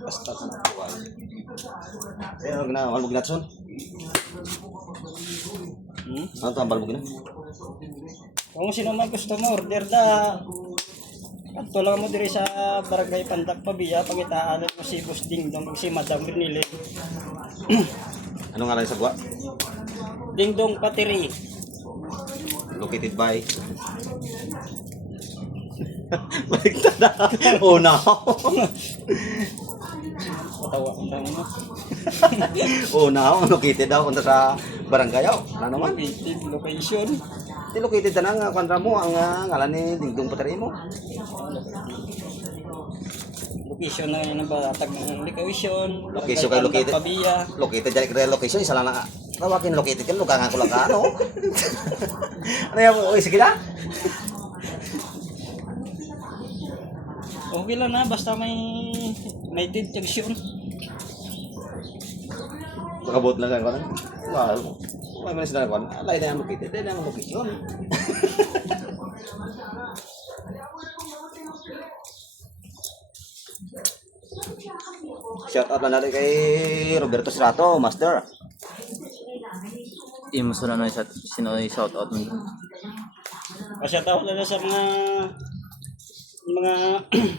Basta ka na buhay. Ano na, malbog na son? Ano ito ang balbog na? Kung sino man gusto mo, order da. At lang mo diri sa Barangay Pandak Pabiya, pangitaanan mo si Boss Ding Dong, si Madam Rinile. Ano nga lang sa buwa? Ding Dong Patiri. Located by... Baliktad na. Oh no. Patawa ang lang mo. Oh no. Located daw unta sa barangay. Ano naman? Located location. Di located na nga kwanra mo ang ngalan ni Dingdong Pateri mo. Location na yun ang batatag ng location. Location kay located. Pabiya. Located dyan kaya location. Isa lang na tawakin located ka. Lukangan ko lang ka ano. Ano yan mo? Sige na. Okay lang na, basta may United Junction. Makabot lang ka na. Wow. May manis na ako. Alay na yung located. Alay na yung location. Shout out na natin kay Roberto Serato, Master. Imo sa na sa sino shout out mo. Kasi tawag na sa mga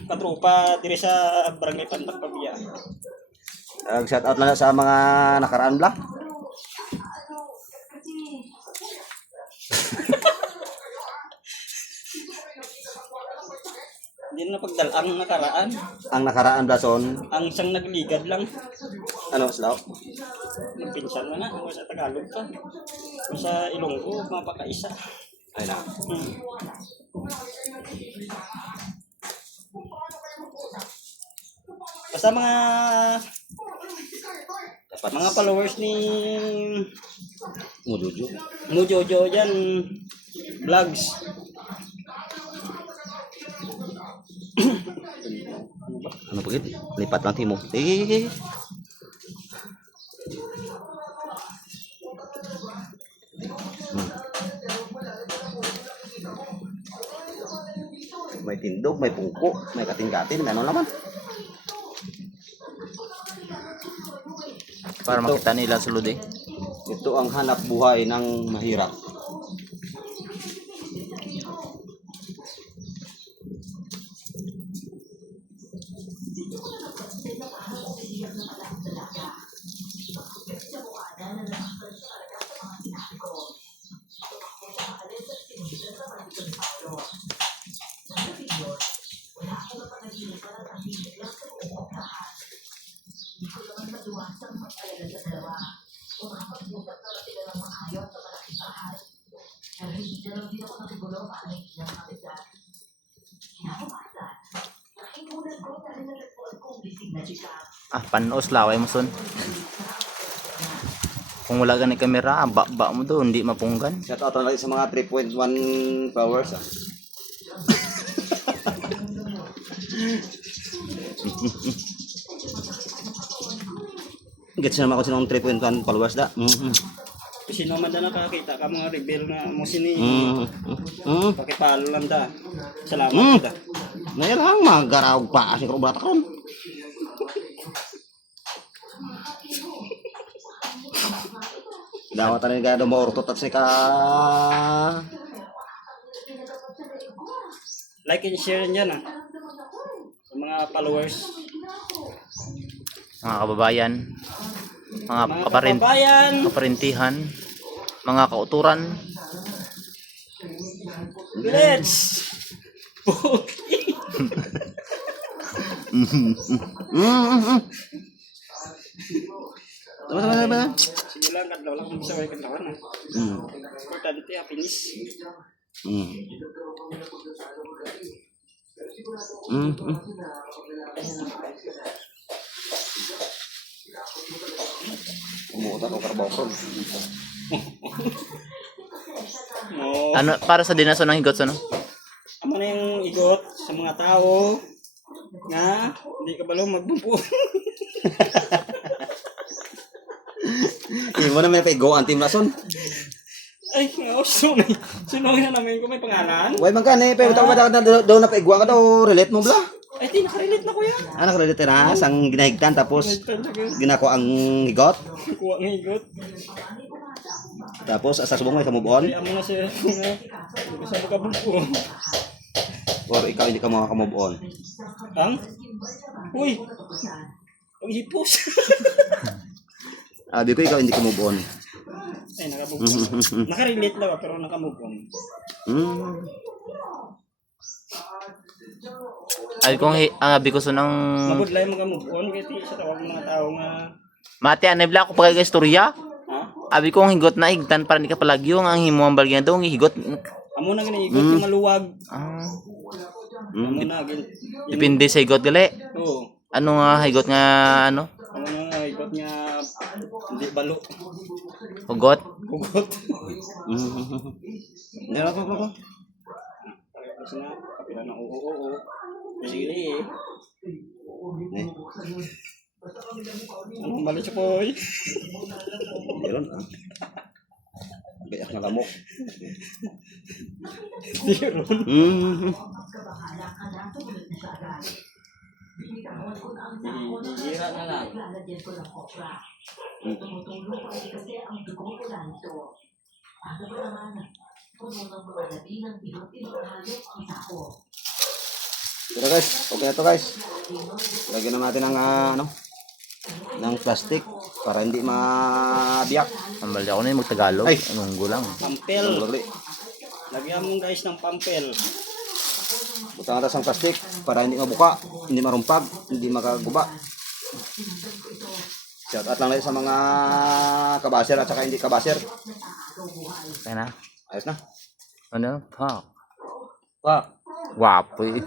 katropa diri sa Barangay Pandak Pabiya. Shout out lang sa mga nakaraan bla. Hindi na pagdalang nakaraan. Ang nakaraan bla son. Ang isang nagligad lang. Ano slaw? Nagpinsan na na. Sa Tagalog pa. Sa Ilonggo, mapakaisa. Ay na. Basta mga Dapat mga followers ni Mujuju. Mujojo dyan, vlogs. Ano pagit? Lipat lang timo. Eh. May tindog, may pungko, may kating-kating, may ano naman. Para makita nila sulod eh. Ito ang hanap buhay ng mahirap. Panos laway mo son. Kung wala gani kamera, ba mo do hindi mapunggan. Shout out na sa mga 3.1 followers. Gets naman ako sinong 3.1 followers da. Sino man na nakakita ka mga reveal na mo sini. Pakipalo lang da. Salamat da. Ngayon lang magaraw pa si Krobata karon. Dawat na nga do maurtot at sika. Like and share niyan sa mga followers. Mga kababayan, mga Kabayan. kaparintihan, mga kauturan. Let's Tama. sige lang kadlaw lang sa way kadlawan na. Importante happiness. Umuutan o karbokron. No. Ano para sa dinason ng higot ano? Amo na yung igot sa mga tao na hindi ka balo magbumpo. Imo na may paigo ang team nason. Ay, sino na namin ko may pangalan? Way man kani pero tawo ba daw na paigo ka daw relate mo bla. Ay, Eh, di nakarelate na kuya. Ano credit na? Sang ginahigtan tapos ginako ang higot. Kuha ng higot. Tapos asa subong may kamove on. Kaya mo na siya kung hindi ko sa magkabuko. Or ikaw hindi ka makakamove on. Ang? Uy! Ang hipos. Sabi ko ikaw hindi ka move on. Ay, nakabuko. Nakarelate lang pero nakamove on. Hmm. Ay kung ang abi ko so nang Mabudlay mo ka-move on. Kaya di sa tawag ng mga tao nga... mati anay bla ko pagkaistorya. Ha? Abi ko ang higot na higtan para hindi ka palagyo ang himo ang balgyan daw ang higot. Amo na ginigot yung maluwag. Ah, Amo na. depende sa higot gali. Oo. Ano nga higot nga ano? Amo na higot niya hindi balo. Hugot. Hugot. Hindi na ako. Kasi na, kapila na oo. Sige eh. Anong mali siya po eh? Meron. Gayak na lamok. Meron. Hihira na lang. Pero guys, okay na to guys. Lagyan na natin ng ng plastic para hindi mabiyak. Ang bali ako na yung magtagalog. Ay. Anong gulang. Pampel. Lagli. Lagyan mo guys ng pampel. Butang atas ang plastic para hindi mabuka, hindi marumpag, hindi makaguba. Shout out lang sa mga kabaser at saka hindi kabaser. Kaya na. Ayos na. Ano? Ha. Pa. Wapo eh.